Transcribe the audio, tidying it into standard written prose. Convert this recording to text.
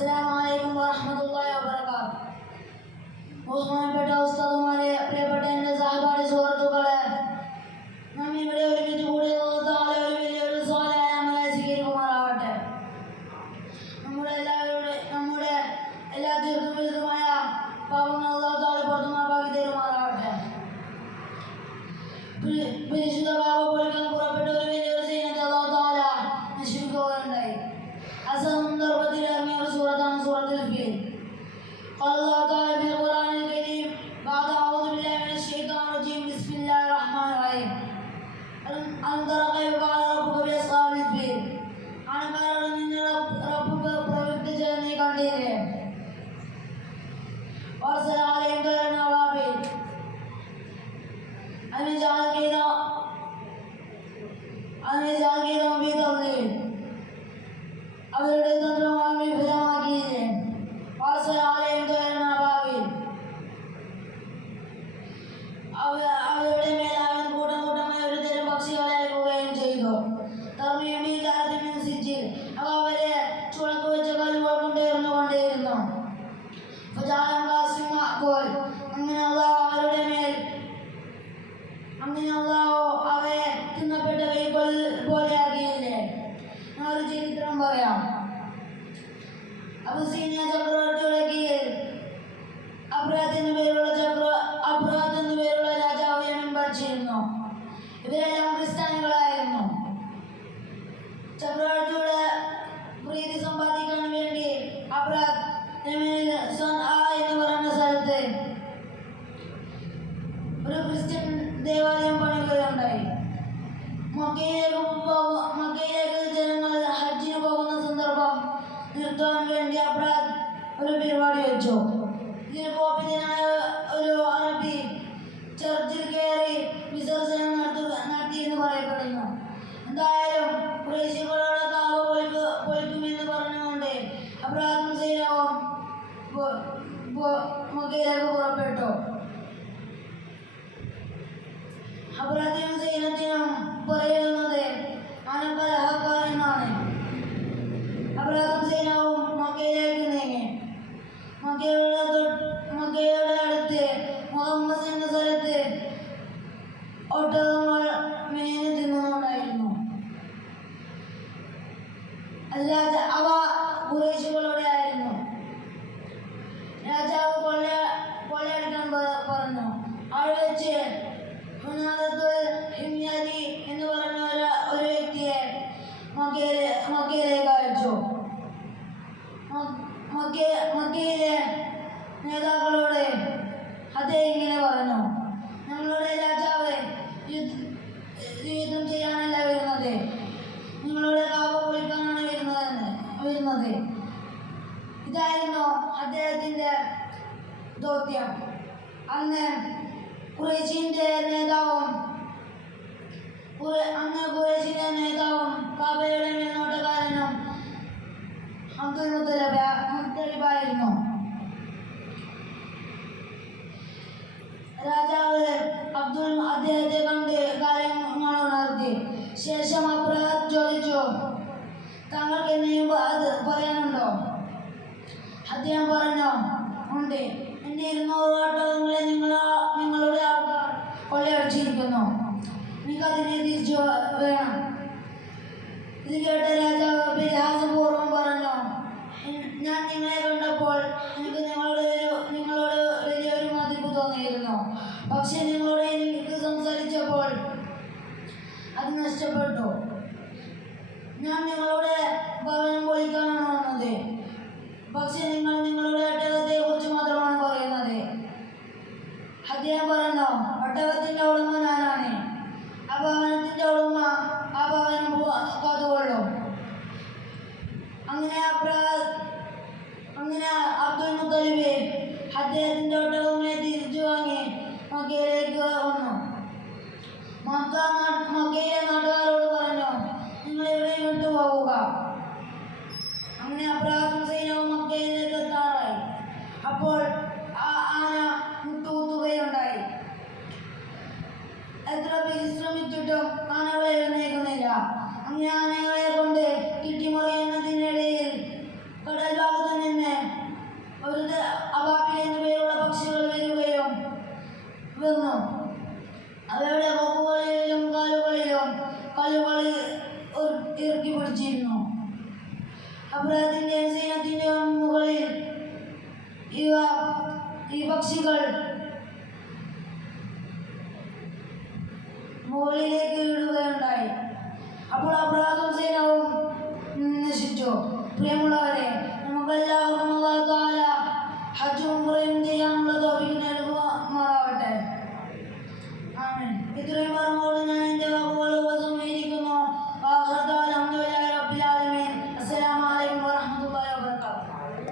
അസ്സലാമു വറഹ്മത്തുള്ളാഹി വബറകാതുഹു. ബഹുമാനപ്പെട്ട ഉസ്താദുമാരെ, പ്രിയപ്പെട്ട എൻ്റെ സഹപാഠി സുഹൃത്തുക്കളെ, നാം ഇവിടെ ഒരുമിച്ച് കൂടിയത് ഒരു വലിയൊരു സ്വാലിഹായ അമലായി സ്വീകരിക്കുമാറാവട്ടെ. നമ്മുടെ എല്ലാ ചെറുതും വലുതുമായ പാപങ്ങൾ അല്ലാഹു തആല പുറത്തു മാപ്പാക്കി തരുമാറാവട്ടെ. പരിശുദ്ധ കാബ പൊളിക്കാൻ പുറപ്പെട്ട ഒരു വലിയൊരു സൈന്യത്തെ അല്ലാഹു തആല നശിപ്പിക്കുകയുണ്ടായി. ആ സന്ദർഭത്തിൽ ഇറങ്ങിയ ഒരു സൂറത്താണ് സൂറത്തുൽ ഫീൽ. قال الله تعالى في القرآن الكريم بعد أعوذ بالله من الشيطان الرجيم بسم الله الرحمن الرحيم ألم تر كيف فعل ربك بأصحاب الفيل ആനക്കാരോട് നിന്റെ റബ്ബ് പ്രവർത്തിച്ചത് നീ കണ്ടില്ലേ? وأرسل عليهم طيرا أبابيل ألم يجعل كيدهم في تضليل അവരുടെ തന്ത്രമായി വിഫലമാക്കിയില്ലേ? وأرسل عليهم طيرا أبابيل അവരുടെ മേൽ അവൻ കൂട്ടം കൂട്ടമായി ഒരു തരം പക്ഷികളെ അയക്കുകയും ചെയ്തു. തർമീം ബിഹിജാറത്തിൻ മിൻ സിജ്ജിൽ, അവ അവരെ ചുളക്ക് വെച്ച കല്ലുകൾ കൊണ്ട് എറിഞ്ഞുകൊണ്ടേയിരുന്നു. ഫജഅലഹും കഅസ്ഫിൻ മഅകൂൽ, അങ്ങനെ അല്ലാഹു അവയെ തിന്നപ്പെട്ടവയെ പോലെയാക്കിയില്ലേ? ഒരു ചരിത്രം പറയാം. അബസീനിയ ചക്രവർത്തിയുടെ കീഴിൽ അബ്രാത്ത് എന്നു പേരുള്ള രാജാവ് യമൻ ഭരിച്ചിരുന്നു. ഇവരെല്ലാം ക്രിസ്ത്യാനികളായിരുന്നു. ചക്രവർത്തിയുടെ പ്രീതി സമ്പാദിക്കാൻ വേണ്ടി അബ്രാത്ത് യമനിൽ സൻആ എന്ന് പറയുന്ന സ്ഥലത്ത് ഒരു ക്രിസ്ത്യൻ ദേവാലയം പണിയുകയുണ്ടായി. മക്കയിലേക്ക് ജനങ്ങൾ ഹജ്ജിന് പോകുന്ന സന്ദർഭം നിർത്താൻ വേണ്ടി അബ്രാത്ത് ഒരു പരിപാടി വെച്ചു. ഇതിൽ കോപിതനായ ഒരു അറബി ചർച്ചിൽ കയറി വിസർജനം നടത്തി എന്ന് പറയപ്പെടുന്നു. എന്തായാലും ഖുറൈശികളോട് കാബ പൊളിക്കുമെന്ന് പറഞ്ഞുകൊണ്ട് അബ്രാത്തും സൈന്യവും മക്കയിലേക്ക് പുറപ്പെട്ടു. അബ്രാത്തിനും സൈന്യത്തിനും പറയുന്നത് അനക്കലഹക്ക എന്നാണ്. അബ്രാത്തും സൈന്യവും മക്കയിലേക്ക് നീങ്ങി. മക്കയുടെ അടുത്ത് മുഹമ്മദ് എന്ന സ്ഥലത്ത് ഒട്ടകങ്ങൾ മേഞ്ഞു തിന്നുന്നുണ്ടായിരുന്നു. അല്ലാതെ അവ ഖുറൈശികളുടെ ആയിരുന്നു. രാജാവ് കൊള്ളയടിക്കാൻ പറഞ്ഞു. അവിടെ വെച്ച് ഹുനാദത്തുൽ ഹിമ്യരി എന്ന് പറഞ്ഞ ഒരു വ്യക്തിയെ മക്കയിലേക്ക് അയച്ചു. മക്കയിലെ നേതാക്കളോട് അദ്ദേഹം ഇങ്ങനെ പറഞ്ഞു: ഞങ്ങളുടെ രാജാവ് യുദ്ധം ചെയ്യാനല്ല വരുന്നത്, നിങ്ങളുടെ കാബ പൊളിക്കാനാണ് വരുന്നത്. ഇതായിരുന്നു അദ്ദേഹത്തിൻ്റെ ദൗത്യം. അന്ന് ഖുറൈശിന്റെ നേതാവും കാബയുടെ മേൽനോട്ടക്കാരനും അബ്ദുൽ മുത്തലിബായിരുന്നു. രാജാവ് അദ്ദേഹത്തെ കണ്ട് കാര്യങ്ങൾ ഉണർത്തി. ശേഷം അബ്രാത്ത് ചോദിച്ചു: താങ്കൾക്ക് എന്തെങ്കിലും പറയാനുണ്ടോ? അദ്ദേഹം പറഞ്ഞു: ഉണ്ട്. എൻ്റെ 200 ഒട്ടകങ്ങളെ നിങ്ങളുടെ ആൾക്കാർ കൊള്ളയടിച്ചിരിക്കുന്നു. എനിക്കതിനെ തിരിച്ചു വേണം. ഇത് കേട്ട രാജാവ് പരിഹാസപൂർവ്വം പറഞ്ഞു: ഞാൻ നിങ്ങളെ കണ്ടപ്പോൾ എനിക്ക് നിങ്ങളോട് വലിയൊരു മതിപ്പ് തോന്നിയിരുന്നു. പക്ഷെ നിങ്ങളോട് എനിക്ക് സംസാരിച്ചപ്പോൾ അത് നഷ്ടപ്പെട്ടു. ഞാൻ നിങ്ങളുടെ ഭവനം പൊളിക്കാനാണ് വന്നത്. പക്ഷെ നിങ്ങൾ നിങ്ങളുടെ ഒട്ടകത്തെ കുറിച്ച് മാത്രമാണ് പറയുന്നത്. അദ്ദേഹം പറഞ്ഞു: ഒട്ടകത്തിൻ്റെ ഉടമ ഞാനാണ്. ആ ഭവനത്തിൻ്റെ ഉടമ ആ ഭവനം കാത്തുകൊള്ളും. അങ്ങനെ അബ്ദുൽ മുത്തലിബ് അദ്ദേഹത്തിൻ്റെ ഒട്ടകങ്ങളെ തിരിച്ചു വാങ്ങി മക്കയിലേക്ക് വന്നു. മക്കയിലെ നാട്ടുകാരോട് പറഞ്ഞു: നിങ്ങൾ എവിടെയും വിട്ടുപോകുക. അങ്ങനെ അബ്രാത്തും സൈന്യവും മക്കയിലേക്ക് എത്താറായി. അപ്പോൾ ആന മുട്ടുകുത്തുകയുണ്ടായി. എത്ര പരിശ്രമിച്ചിട്ടും ആനകൾ എഴുന്നേൽക്കുന്നില്ല. അങ്ങനെ ആനകളെ കൊണ്ട് കിട്ടിമറിയുന്നതിനിടയിൽ കടൽ ഭാഗത്ത് നിന്ന് അബ്രാദിന്റെയും സൈന്യത്തിന്റെയും മുകളിൽ ഈ പക്ഷികൾ മുകളിലേക്ക് ഇടുകയുണ്ടായി. അപ്പോൾ അബ്രാദും സൈന്യവും നശിച്ചു. പ്രിയമുള്ളവരെ, നമുക്കെല്ലാവർക്കും